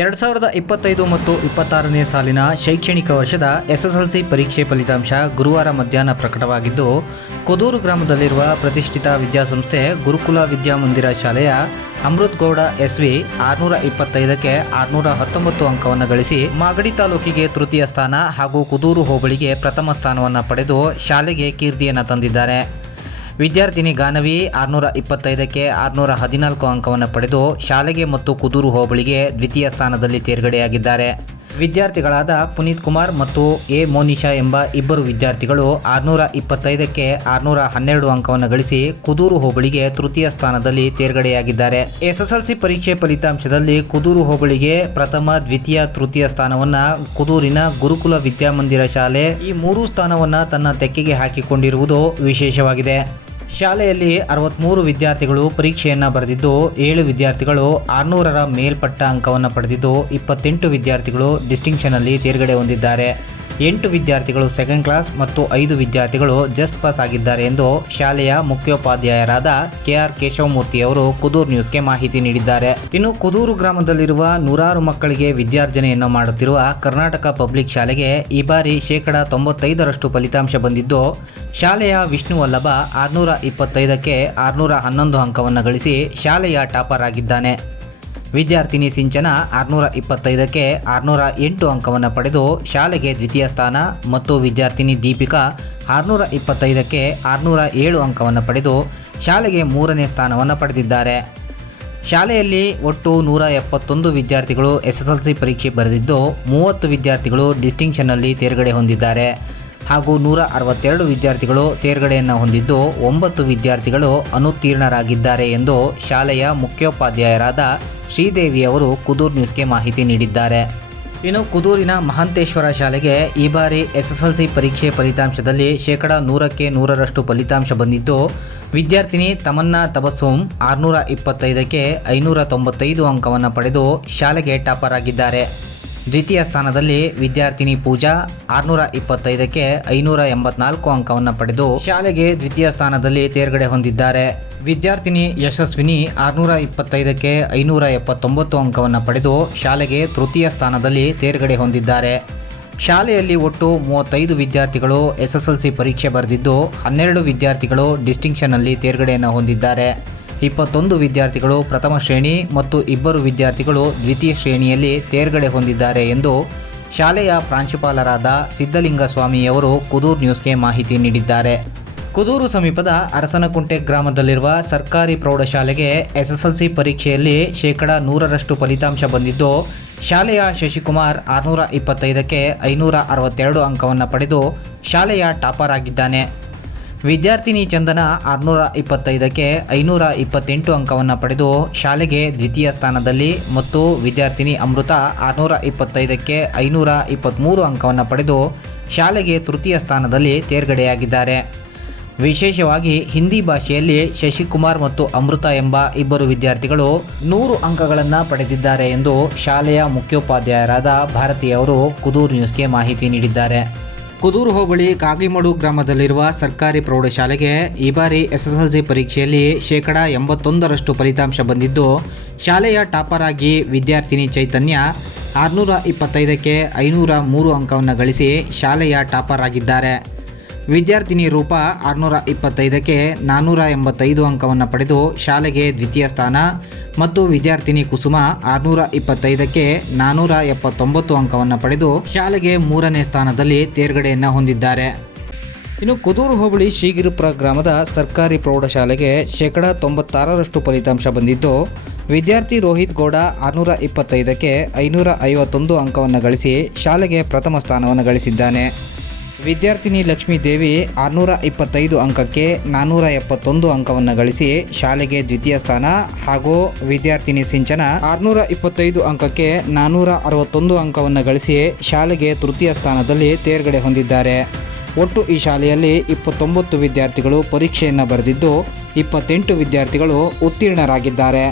2025 ಮತ್ತು 26ನೇ ಸಾಲಿನ ಶೈಕ್ಷಣಿಕ ವರ್ಷದ ಎಸ್ಎಸ್ಎಲ್ಸಿ ಪರೀಕ್ಷೆ ಫಲಿತಾಂಶ ಗುರುವಾರ ಮಧ್ಯಾಹ್ನ ಪ್ರಕಟವಾಗಿದ್ದು, ಕುದೂರು ಗ್ರಾಮದಲ್ಲಿರುವ ಪ್ರತಿಷ್ಠಿತ ವಿದ್ಯಾಸಂಸ್ಥೆ ಗುರುಕುಲ ವಿದ್ಯಾಮಂದಿರ ಶಾಲೆಯ ಅಮೃತ್ ಗೌಡ ಎಸ್ವಿ 625ಕ್ಕೆ 619 ಅಂಕವನ್ನು ಗಳಿಸಿ ಮಾಗಡಿ ತಾಲೂಕಿಗೆ ತೃತೀಯ ಸ್ಥಾನ ಹಾಗೂ ಕುದೂರು ಹೋಬಳಿಗೆ ಪ್ರಥಮ ಸ್ಥಾನವನ್ನು ಪಡೆದು ಶಾಲೆಗೆ ಕೀರ್ತಿಯನ್ನು ತಂದಿದ್ದಾರೆ. ವಿದ್ಯಾರ್ಥಿನಿ ಗಾನವಿ 625ಕ್ಕೆ 614 ಅಂಕವನ್ನು ಪಡೆದು ಶಾಲೆಗೆ ಮತ್ತು ಕುದೂರು ಹೋಬಳಿಗೆ ದ್ವಿತೀಯ ಸ್ಥಾನದಲ್ಲಿ ತೇರ್ಗಡೆಯಾಗಿದ್ದಾರೆ. ವಿದ್ಯಾರ್ಥಿಗಳಾದ ಪುನೀತ್ ಕುಮಾರ್ ಮತ್ತು ಎ ಮೋನಿಶಾ ಎಂಬ ಇಬ್ಬರು ವಿದ್ಯಾರ್ಥಿಗಳು 625ಕ್ಕೆ 612 ಅಂಕವನ್ನು ಗಳಿಸಿ ಕುದೂರು ಹೋಬಳಿಗೆ ತೃತೀಯ ಸ್ಥಾನದಲ್ಲಿ ತೇರ್ಗಡೆಯಾಗಿದ್ದಾರೆ. ಎಸ್ಎಸ್ಎಲ್ಸಿ ಪರೀಕ್ಷೆ ಫಲಿತಾಂಶದಲ್ಲಿ ಕುದೂರು ಹೋಬಳಿಗೆ ಪ್ರಥಮ, ದ್ವಿತೀಯ, ತೃತೀಯ ಸ್ಥಾನವನ್ನು ಕುದೂರಿನ ಗುರುಕುಲ ವಿದ್ಯಾಮಂದಿರ ಶಾಲೆ ಈ ಮೂರೂ ಸ್ಥಾನವನ್ನು ತನ್ನ ತೆಕ್ಕೆಗೆ ಹಾಕಿಕೊಂಡಿರುವುದು ವಿಶೇಷವಾಗಿದೆ. ಶಾಲೆಯಲ್ಲಿ 63 ವಿದ್ಯಾರ್ಥಿಗಳು ಪರೀಕ್ಷೆಯನ್ನು ಬರೆದಿದ್ದು, 7 ವಿದ್ಯಾರ್ಥಿಗಳು 600ರ ಮೇಲ್ಪಟ್ಟ ಅಂಕವನ್ನು ಪಡೆದಿದ್ದು, 28 ವಿದ್ಯಾರ್ಥಿಗಳು ಡಿಸ್ಟಿಂಕ್ಷನಲ್ಲಿ ತೇರ್ಗಡೆ ಹೊಂದಿದ್ದಾರೆ. 8 ವಿದ್ಯಾರ್ಥಿಗಳು ಸೆಕೆಂಡ್ ಕ್ಲಾಸ್ ಮತ್ತು 5 ವಿದ್ಯಾರ್ಥಿಗಳು ಜಸ್ಟ್ ಪಾಸ್ ಆಗಿದ್ದಾರೆ ಎಂದು ಶಾಲೆಯ ಮುಖ್ಯೋಪಾಧ್ಯಾಯರಾದ ಕೆಆರ್ ಕೇಶವಮೂರ್ತಿಯವರು ಕುದೂರು ನ್ಯೂಸ್ಗೆ ಮಾಹಿತಿ ನೀಡಿದ್ದಾರೆ. ಇನ್ನು ಕುದೂರು ಗ್ರಾಮದಲ್ಲಿರುವ ನೂರಾರು ಮಕ್ಕಳಿಗೆ ವಿದ್ಯಾರ್ಜನೆಯನ್ನು ಮಾಡುತ್ತಿರುವ ಕರ್ನಾಟಕ ಪಬ್ಲಿಕ್ ಶಾಲೆಗೆ ಈ ಬಾರಿ 95% ಫಲಿತಾಂಶ ಬಂದಿದ್ದು, ಶಾಲೆಯ ವಿಷ್ಣು ವಲ್ಲಭ 625ಕ್ಕೆ 611 ಅಂಕವನ್ನು ಗಳಿಸಿ ಶಾಲೆಯ ಟಾಪರ್ ಆಗಿದ್ದಾನೆ. ವಿದ್ಯಾರ್ಥಿನಿ ಸಿಂಚನ 625ಕ್ಕೆ 608 ಅಂಕವನ್ನು ಪಡೆದು ಶಾಲೆಗೆ ದ್ವಿತೀಯ ಸ್ಥಾನ ಮತ್ತು ವಿದ್ಯಾರ್ಥಿನಿ ದೀಪಿಕಾ 625ಕ್ಕೆ 607 ಅಂಕವನ್ನು ಪಡೆದು ಶಾಲೆಗೆ 3ನೇ ಸ್ಥಾನವನ್ನು ಪಡೆದಿದ್ದಾರೆ. ಶಾಲೆಯಲ್ಲಿ ಒಟ್ಟು 171 ವಿದ್ಯಾರ್ಥಿಗಳು ಎಸ್ಎಸ್ಎಲ್ಸಿ ಪರೀಕ್ಷೆ ಬರೆದಿದ್ದು, 30 ವಿದ್ಯಾರ್ಥಿಗಳು ಡಿಸ್ಟಿಂಕ್ಷನ್ನಲ್ಲಿ ತೇರ್ಗಡೆ ಹೊಂದಿದ್ದಾರೆ ಹಾಗೂ 162 ವಿದ್ಯಾರ್ಥಿಗಳು ತೇರ್ಗಡೆಯನ್ನು ಹೊಂದಿದ್ದು, 9 ವಿದ್ಯಾರ್ಥಿಗಳು ಅನುತ್ತೀರ್ಣರಾಗಿದ್ದಾರೆ ಎಂದು ಶಾಲೆಯ ಮುಖ್ಯೋಪಾಧ್ಯಾಯರಾದ ಶ್ರೀದೇವಿ ಅವರು ಕುದೂರು ನ್ಯೂಸ್ಗೆ ಮಾಹಿತಿ ನೀಡಿದ್ದಾರೆ. ಇನ್ನು ಕುದೂರಿನ ಮಹಾಂತೇಶ್ವರ ಶಾಲೆಗೆ ಈ ಬಾರಿ ಎಸ್ಎಸ್ಎಲ್ಸಿ ಪರೀಕ್ಷೆ ಫಲಿತಾಂಶದಲ್ಲಿ 100ಕ್ಕೆ 100ರಷ್ಟು ಫಲಿತಾಂಶ ಬಂದಿದ್ದು, ವಿದ್ಯಾರ್ಥಿನಿ ತಮನ್ನಾ ತಬಸ್ಸುಮ್ 625ಕ್ಕೆ 595 ಅಂಕವನ್ನು ಪಡೆದು ಶಾಲೆಗೆ ಟಾಪರ್ ಆಗಿದ್ದಾರೆ. ದ್ವಿತೀಯ ಸ್ಥಾನದಲ್ಲಿ ವಿದ್ಯಾರ್ಥಿನಿ ಪೂಜಾ 625ಕ್ಕೆ 584 ಅಂಕವನ್ನು ಪಡೆದು ಶಾಲೆಗೆ ದ್ವಿತೀಯ ಸ್ಥಾನದಲ್ಲಿ ತೇರ್ಗಡೆ ಹೊಂದಿದ್ದಾರೆ. ವಿದ್ಯಾರ್ಥಿನಿ ಯಶಸ್ವಿನಿ 625ಕ್ಕೆ 579 ಅಂಕವನ್ನು ಪಡೆದು ಶಾಲೆಗೆ ತೃತೀಯ ಸ್ಥಾನದಲ್ಲಿ ತೇರ್ಗಡೆ ಹೊಂದಿದ್ದಾರೆ. ಶಾಲೆಯಲ್ಲಿ ಒಟ್ಟು 35 ವಿದ್ಯಾರ್ಥಿಗಳು ಎಸ್ಎಸ್ಎಲ್ಸಿ ಪರೀಕ್ಷೆ ಬರೆದಿದ್ದು, 12 ವಿದ್ಯಾರ್ಥಿಗಳು ಡಿಸ್ಟಿಂಕ್ಷನ್ನಲ್ಲಿ ತೇರ್ಗಡೆಯನ್ನು ಹೊಂದಿದ್ದಾರೆ. 21 ವಿದ್ಯಾರ್ಥಿಗಳು ಪ್ರಥಮ ಶ್ರೇಣಿ ಮತ್ತು 2 ವಿದ್ಯಾರ್ಥಿಗಳು ದ್ವಿತೀಯ ಶ್ರೇಣಿಯಲ್ಲಿ ತೇರ್ಗಡೆ ಹೊಂದಿದ್ದಾರೆ ಎಂದು ಶಾಲೆಯ ಪ್ರಾಂಶುಪಾಲರಾದ ಸಿದ್ದಲಿಂಗಸ್ವಾಮಿಯವರು ಕುದೂರು ನ್ಯೂಸ್ಗೆ ಮಾಹಿತಿ ನೀಡಿದ್ದಾರೆ. ಕುದೂರು ಸಮೀಪದ ಅರಸನಕುಂಟೆ ಗ್ರಾಮದಲ್ಲಿರುವ ಸರ್ಕಾರಿ ಪ್ರೌಢಶಾಲೆಗೆ ಎಸ್ಎಸ್ಎಲ್ಸಿ ಪರೀಕ್ಷೆಯಲ್ಲಿ 100ರಷ್ಟು ಫಲಿತಾಂಶ ಬಂದಿದ್ದು, ಶಾಲೆಯ ಶಶಿಕುಮಾರ್ 625ಕ್ಕೆ 562 ಅಂಕವನ್ನು ಪಡೆದು ಶಾಲೆಯ ಟಾಪರ್ ಆಗಿದ್ದಾನೆ. ವಿದ್ಯಾರ್ಥಿನಿ ಚಂದನ 625ಕ್ಕೆ 528 ಅಂಕವನ್ನು ಪಡೆದು ಶಾಲೆಗೆ ದ್ವಿತೀಯ ಸ್ಥಾನದಲ್ಲಿ ಮತ್ತು ವಿದ್ಯಾರ್ಥಿನಿ ಅಮೃತ 625ಕ್ಕೆ 523 ಅಂಕವನ್ನು ಪಡೆದು ಶಾಲೆಗೆ ತೃತೀಯ ಸ್ಥಾನದಲ್ಲಿ ತೇರ್ಗಡೆಯಾಗಿದ್ದಾರೆ. ವಿಶೇಷವಾಗಿ ಹಿಂದಿ ಭಾಷೆಯಲ್ಲಿ ಶಶಿಕುಮಾರ್ ಮತ್ತು ಅಮೃತ ಎಂಬ 2 ವಿದ್ಯಾರ್ಥಿಗಳು 100 ಅಂಕಗಳನ್ನು ಪಡೆದಿದ್ದಾರೆ ಎಂದು ಶಾಲೆಯ ಮುಖ್ಯೋಪಾಧ್ಯಾಯರಾದ ಭಾರತಿಯವರು ಕುದೂರು ನ್ಯೂಸ್ಗೆ ಮಾಹಿತಿ ನೀಡಿದ್ದಾರೆ. ಕುದೂರು ಹೋಬಳಿ ಕಾಗಿಮಡು ಗ್ರಾಮದಲ್ಲಿರುವ ಸರ್ಕಾರಿ ಪ್ರೌಢಶಾಲೆಗೆ ಈ ಬಾರಿ ಎಸ್ಎಸ್ಎಲ್ಸಿ ಪರೀಕ್ಷೆಯಲ್ಲಿ 81% ಫಲಿತಾಂಶ ಬಂದಿದ್ದು, ಶಾಲೆಯ ಟಾಪರ್ ಆಗಿ ವಿದ್ಯಾರ್ಥಿನಿ ಚೈತನ್ಯ 625ಕ್ಕೆ 503 ಅಂಕವನ್ನು ಗಳಿಸಿ ಶಾಲೆಯ ಟಾಪರ್ ಆಗಿದ್ದಾರೆ. ವಿದ್ಯಾರ್ಥಿನಿ ರೂಪಾ 625ಕ್ಕೆ 485 ಅಂಕವನ್ನು ಪಡೆದು ಶಾಲೆಗೆ ದ್ವಿತೀಯ ಸ್ಥಾನ ಮತ್ತು ವಿದ್ಯಾರ್ಥಿನಿ ಕುಸುಮ 625ಕ್ಕೆ 479 ಅಂಕವನ್ನು ಪಡೆದು ಶಾಲೆಗೆ 3ನೇ ಸ್ಥಾನದಲ್ಲಿ ತೇರ್ಗಡೆಯನ್ನು ಹೊಂದಿದ್ದಾರೆ. ಇನ್ನು ಕುದೂರು ಹೋಬಳಿ ಶ್ರೀಗಿರಿಪುರ ಗ್ರಾಮದ ಸರ್ಕಾರಿ ಪ್ರೌಢಶಾಲೆಗೆ 96% ಫಲಿತಾಂಶ ಬಂದಿದ್ದು, ವಿದ್ಯಾರ್ಥಿ ರೋಹಿತ್ ಗೌಡ 625ಕ್ಕೆ 551 ಅಂಕವನ್ನು ಗಳಿಸಿ ಶಾಲೆಗೆ ಪ್ರಥಮ ಸ್ಥಾನವನ್ನು ಗಳಿಸಿದ್ದಾನೆ. ವಿದ್ಯಾರ್ಥಿನಿ ಲಕ್ಷ್ಮೀ ದೇವಿ 625 ಅಂಕಕ್ಕೆ 471 ಅಂಕವನ್ನು ಗಳಿಸಿ ಶಾಲೆಗೆ ದ್ವಿತೀಯ ಸ್ಥಾನ ಹಾಗೂ ವಿದ್ಯಾರ್ಥಿನಿ ಸಿಂಚನ 625 ಅಂಕಕ್ಕೆ 461 ಅಂಕವನ್ನು ಗಳಿಸಿ ಶಾಲೆಗೆ ತೃತೀಯ ಸ್ಥಾನದಲ್ಲಿ ತೇರ್ಗಡೆ ಹೊಂದಿದ್ದಾರೆ. ಒಟ್ಟು ಈ ಶಾಲೆಯಲ್ಲಿ 29 ವಿದ್ಯಾರ್ಥಿಗಳು ಪರೀಕ್ಷೆಯನ್ನು ಬರೆದಿದ್ದು, 28 ವಿದ್ಯಾರ್ಥಿಗಳು ಉತ್ತೀರ್ಣರಾಗಿದ್ದಾರೆ.